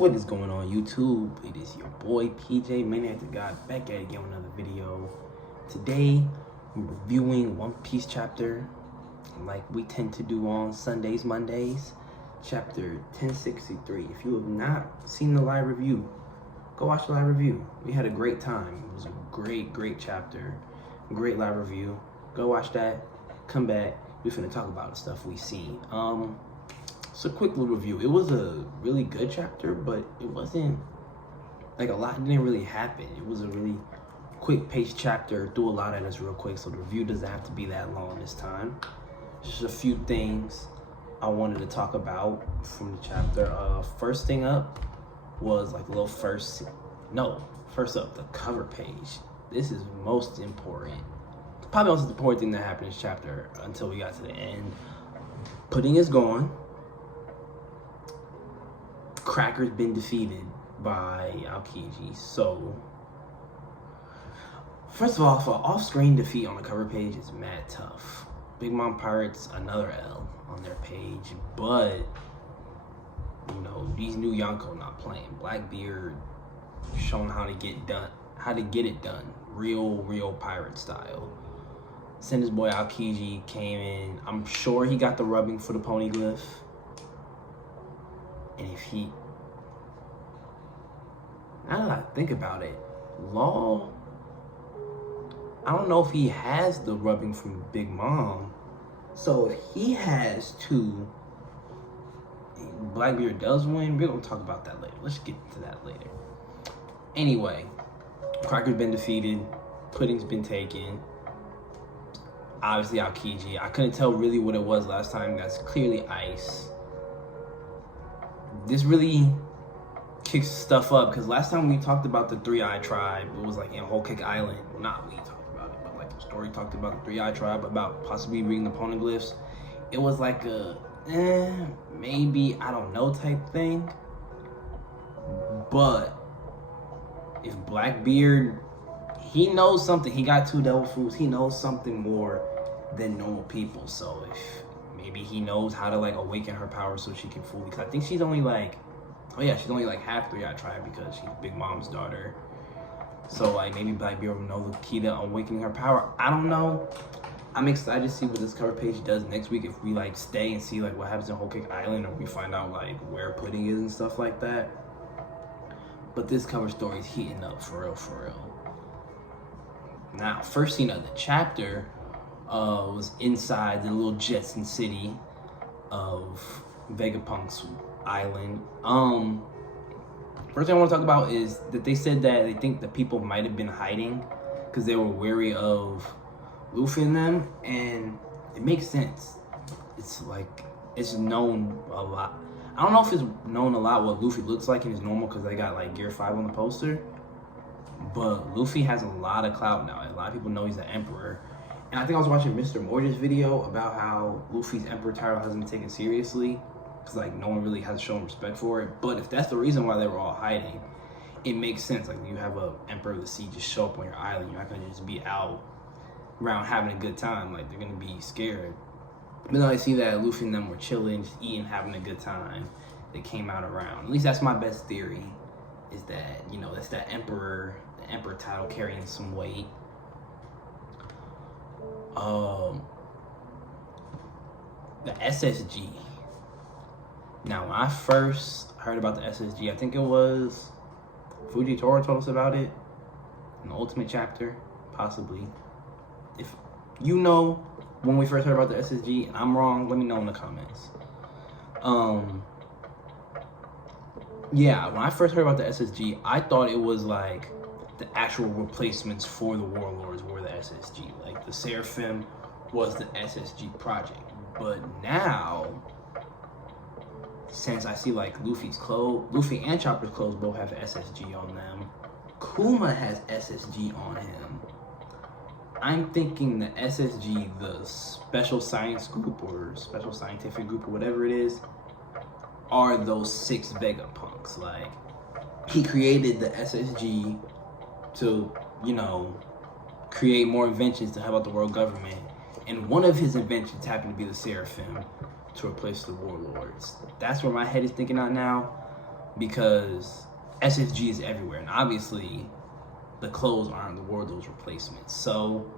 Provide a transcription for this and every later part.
What is going on YouTube? It is your boy PJ Maniac the God back at it again with another video. Today I'm reviewing One Piece chapter like we tend to do on Sundays, Mondays. Chapter 1063. If you have not seen the live review, go watch the live review. We had a great time. It was a great chapter. Great live review. Go watch that. Come back. We're finna talk about the stuff we see. So quick little review. It was a really good chapter, but it wasn't like a lot didn't really happen. It was a really quick paced chapter. Do a lot of this real quick, so the review doesn't have to be that long this time. Just a few things I wanted to talk about from the chapter. First thing up was like a little first up, the cover page. This is most important. It's probably the most important thing that happened in this chapter until we got to the end. Pudding is gone. Cracker's been defeated by Aokiji. So, first of all, for an off-screen defeat on the cover page is mad tough. Big Mom Pirates, another L on their page, but you know, these new Yonko not playing. Blackbeard showing how to get it done, real pirate style. Send his boy Aokiji came in. I'm sure he got the rubbing for the poneglyph. And if he, now that I think about it, Law, I don't know if he has the rubbing from Big Mom. So if he has to, Blackbeard does win. We're gonna talk about that later. Let's get to that later. Anyway, Cracker's been defeated. Pudding's been taken. Obviously Aokiji. I couldn't tell really what it was last time. That's clearly ice. This really kicks stuff up because last time we talked about the Three-Eye Tribe, it was like in Whole Cake Island. Well, not we talked about it, but like the story talked about the Three-Eye Tribe, about possibly reading the poneglyphs. It was like a maybe, I don't know type thing. But if Blackbeard, he knows something. He got 2 devil fruits. He knows something more than normal people. So if maybe he knows how to like awaken her power so she can fully, because I think she's only like, she's only like half Three-Eye Tribe because she's Big Mom's daughter. So like maybe Blackbeard will know the key to awakening her power. I don't know. I'm excited to see what this cover page does next week, if we like stay and see like what happens in Whole Cake Island, or we find out like where Pudding is and stuff like that. But this cover story is heating up for real. Now, first scene of the chapter was inside the little Jetson city of Vegapunk's island. First thing I want to talk about is that they said that they think the people might have been hiding because they were wary of Luffy and them, and it makes sense. It's like, it's known a lot. I don't know if it's known a lot what Luffy looks like in his normal, because they got like Gear 5 on the poster, but Luffy has a lot of clout now. A lot of people know he's the Emperor. And I think I was watching Mr. Morge's video about how Luffy's Emperor title hasn't been taken seriously because like no one really has shown respect for it. But if that's the reason why they were all hiding, it makes sense. Like, you have a Emperor of the Sea just show up on your island, you're not gonna just be out around having a good time. Like, they're gonna be scared. But then I see that Luffy and them were chilling, just eating, having a good time. They came out around. At least that's my best theory, is that, you know, that's that Emperor, the Emperor title carrying some weight. The SSG. Now, when I first heard about the SSG, I think it was Fujitora told us about it in the Ultimate chapter, possibly. If you know when we first heard about the SSG and I'm wrong, let me know in the comments. Yeah, when I first heard about the SSG, I thought it was like the actual replacements for the Warlords were the SSG. Like, the Seraphim was the SSG project. But now, since I see like Luffy's clothes, Luffy and Chopper's clothes both have SSG on them. Kuma has SSG on him. I'm thinking the SSG, the Special Science Group or Special Scientific Group or whatever it is, are those 6 Vegapunks. Like, he created the SSG to, you know, create more inventions to help out the world government. And one of his inventions happened to be the Seraphim to replace the Warlords. That's where my head is thinking out now. because SSG is everywhere, and obviously the clothes aren't the Wardlow's replacements. So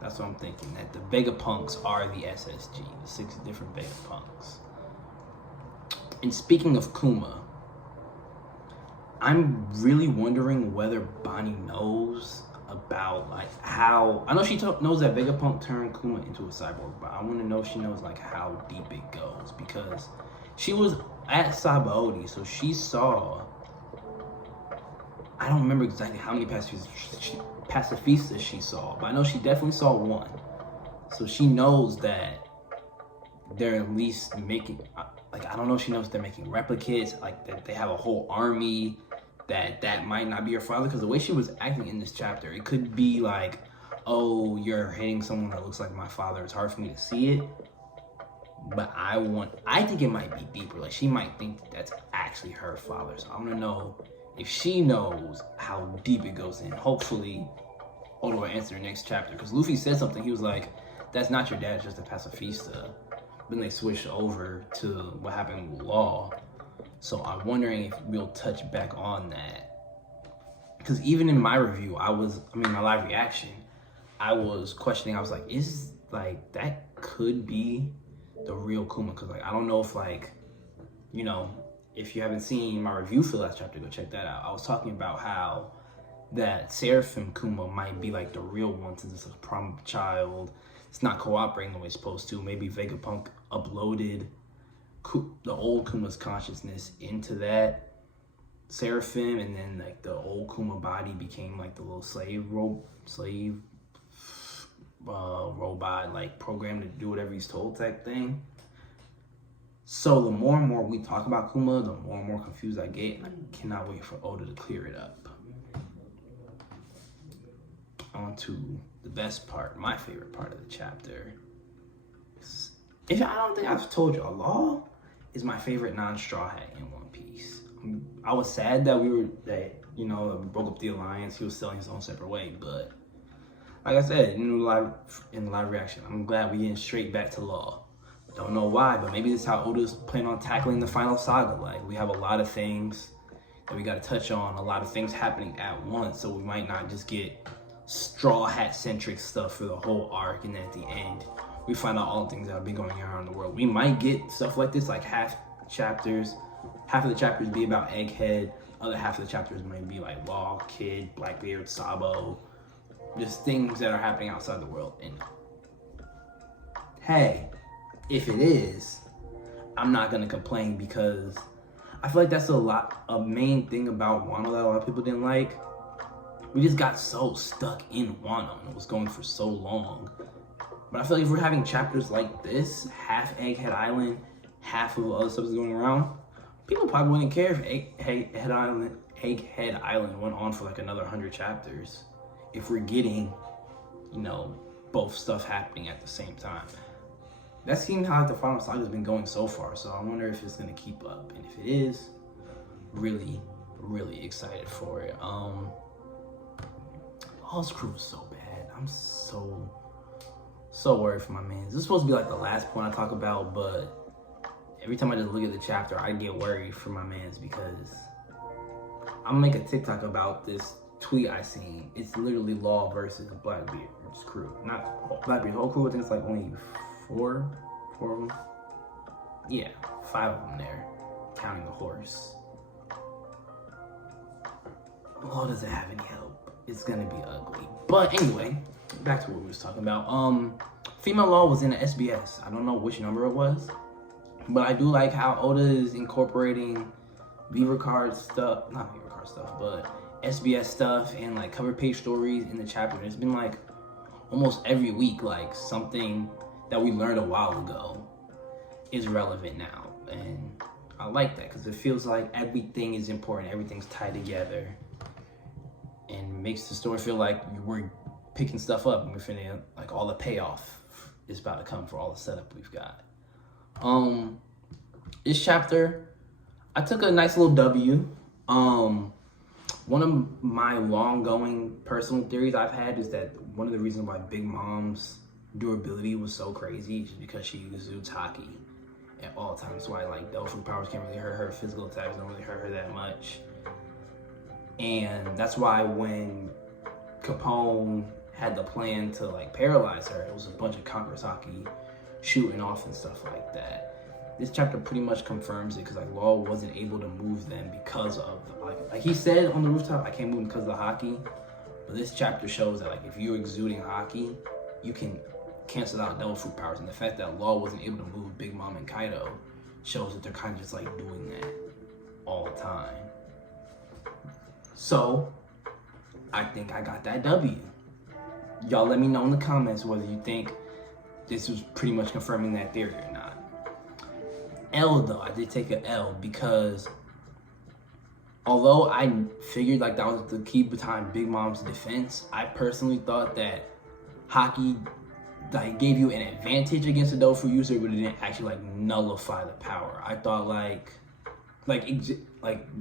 that's what I'm thinking, that the Vegapunks are the SSG, the 6 different Vegapunks. And speaking of Kuma, I'm really wondering whether Bonnie knows about like how, I know she knows that Vegapunk turned Kuma into a cyborg, but I want to know if she knows like how deep it goes, because she was at Sabaody, so she saw, I don't remember exactly how many pacifistas she saw, but I know she definitely saw one. So she knows that they're at least making, like, I don't know if she knows they're making replicates, like that they have a whole army, that might not be her father, because the way she was acting in this chapter, it could be like, oh, you're hitting someone that looks like my father, it's hard for me to see it. But I think it might be deeper. Like, she might think that's actually her father. So I want to know if she knows how deep it goes in. Hopefully, Oda will answer the next chapter. Because Luffy said something. He was like, that's not your dad, it's just a pacifista. Then they switched over to what happened with Law. So I'm wondering if we'll touch back on that. Because even in my review, my live reaction, I was questioning. I was like, is, like, that could be the real Kuma? Because, like, I don't know if, like, you know, if you haven't seen my review for the last chapter, go check that out. I was talking about how that Seraphim Kuma might be, like, the real one, since it's a problem child. It's not cooperating the way it's supposed to. Maybe Vegapunk uploaded the old Kuma's consciousness into that Seraphim, and then, like, the old Kuma body became, like, the little robot, like, programmed to do whatever he's told type thing. So the more and more we talk about Kuma, the more and more confused I get, and I cannot wait for Oda to clear it up. On to the best part, my favorite part of the chapter. If I don't think I've told you, Law is my favorite non-Straw Hat in One Piece. I was sad that we broke up the alliance. He was selling his own separate way, but like I said in the live reaction, I'm glad we getting straight back to Law. Don't know why, but maybe this is how Oda's planning on tackling the Final Saga. Like, we have a lot of things that we got to touch on, a lot of things happening at once, so we might not just get Straw Hat centric stuff for the whole arc, and then at the end we find out all the things that have been going on around the world. We might get stuff like this, like half of the chapters be about Egghead, other half of the chapters might be like Law, Kid, Blackbeard, Sabo, just things that are happening outside the world. And hey, if it is, I'm not gonna complain, because I feel like that's a main thing about Wano that a lot of people didn't like. We just got so stuck in Wano, and it was going for so long. But I feel like if we're having chapters like this, half Egghead Island, half of other stuff is going around, people probably wouldn't care if Egghead Island went on for like another 100 chapters. If we're getting, both stuff happening at the same time. That seems how the Final Saga has been going so far, so I wonder if it's going to keep up. And if it is, really, really excited for it. Hall's crew was so bad. I'm so worried for my mans. This is supposed to be like the last point I talk about, but every time I just look at the chapter, I get worried for my mans, because I'm gonna make a TikTok about this tweet I seen. It's literally Law versus Blackbeard's crew. Not Blackbeard's whole crew. I think it's like only four of them. Yeah, 5 of them there, counting the horse. Law doesn't have any help. It's gonna be ugly. But anyway, back to what we was talking about. Female Law was in the SBS. I don't know which number it was, but I do like how Oda is incorporating Beaver Card stuff, not Beaver Card stuff, but SBS stuff and like cover page stories in the chapter. It's been like almost every week, like something that we learned a while ago is relevant now. And I like that, because it feels like everything is important, everything's tied together, and makes the story feel like we're picking stuff up and we're finna, like, all the payoff is about to come for all the setup we've got. This chapter, I took a nice little W. One of my long-going personal theories I've had is that one of the reasons why Big Mom's durability was so crazy is because she used Utsaki. at all times. That's why like devil fruit powers can't really hurt her. Physical attacks don't really hurt her that much. And that's why when Capone had the plan to like paralyze her, it was a bunch of Congress hockey shooting off and stuff like that. This chapter pretty much confirms it because like Law wasn't able to move them because of like he said on the rooftop, I can't move them because of the hockey. But this chapter shows that like if you're exuding hockey, you can cancel out devil fruit powers. And the fact that Law wasn't able to move Big Mom and Kaido shows that they're kind of just like doing that all the time. So I think I got that W. Y'all let me know in the comments whether you think this was pretty much confirming that theory or not. L though, I did take an L because although I figured like that was the key behind Big Mom's defense, I personally thought that hockey like gave you an advantage against a Dofu user, but it didn't actually like nullify the power. I thought like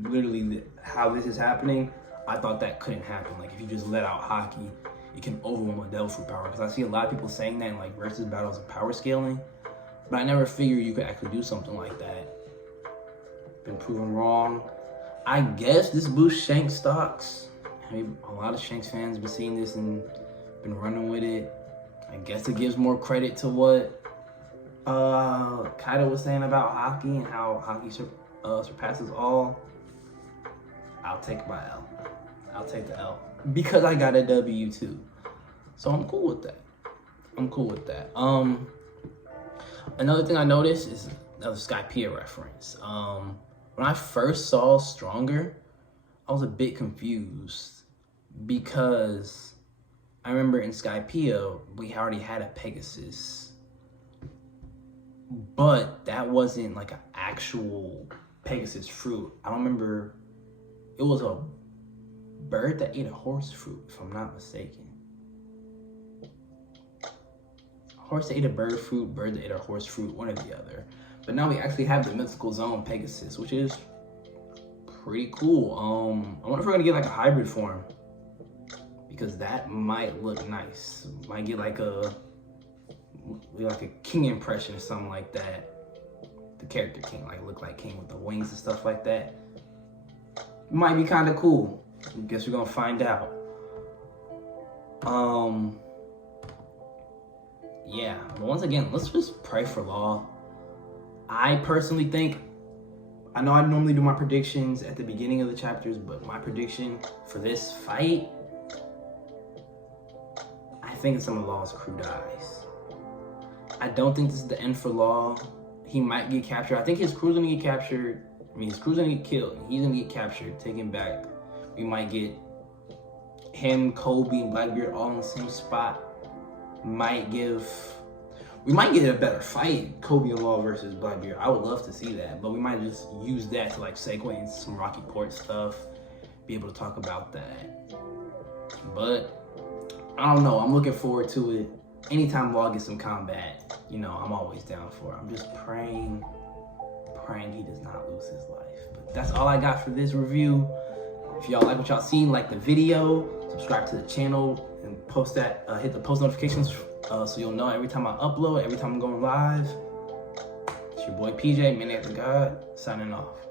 literally how this is happening, I thought that couldn't happen. Like if you just let out hockey, it can overwhelm a devil fruit power. Because I see a lot of people saying that in like versus battles of power scaling, but I never figured you could actually do something like that. Been proven wrong. I guess this boosts Shanks stocks. I mean, a lot of Shanks fans have been seeing this and been running with it. I guess it gives more credit to what Kaido was saying about hockey and how hockey surpasses all. I'll take my L. I'll take the L because I got a W too. So I'm cool with that. I'm cool with that. Another thing I noticed is another Skypiea reference. When I first saw Stronger, I was a bit confused because I remember in Skypiea, we already had a Pegasus, but that wasn't like an actual Pegasus fruit. I don't remember. It was a bird that ate a horse fruit, if I'm not mistaken. A horse that ate a bird fruit, bird that ate a horse fruit, one or the other. But now we actually have the mythical zone Pegasus, which is pretty cool. I wonder if we're gonna get like a hybrid form, because that might look nice. Might get like a king impression or something like that. The character king, like look like king with the wings and stuff like that. Might be kind of cool. I guess we're gonna find out. Yeah, but once again, let's just pray for Law. I personally think, I know I normally do my predictions at the beginning of the chapters, but my prediction for this fight, I think some of Law's crew dies. I don't think this is the end for Law. He might get captured. I think his crew's gonna get captured. I mean, his crew's gonna get killed. He's gonna get captured, taken back. We might get him, Kobe, and Blackbeard all in the same spot. We might get a better fight, Kobe and Law versus Blackbeard. I would love to see that, but we might just use that to like segue into some Rocky Port stuff, be able to talk about that. But I don't know, I'm looking forward to it. Anytime Law gets some combat, you know, I'm always down for it. I'm just praying he does not lose his life. But that's all I got for this review. If y'all like what y'all seen, like the video, subscribe to the channel, and hit the post notifications so you'll know every time I upload, every time I'm going live. It's your boy PJ, Man After God, signing off.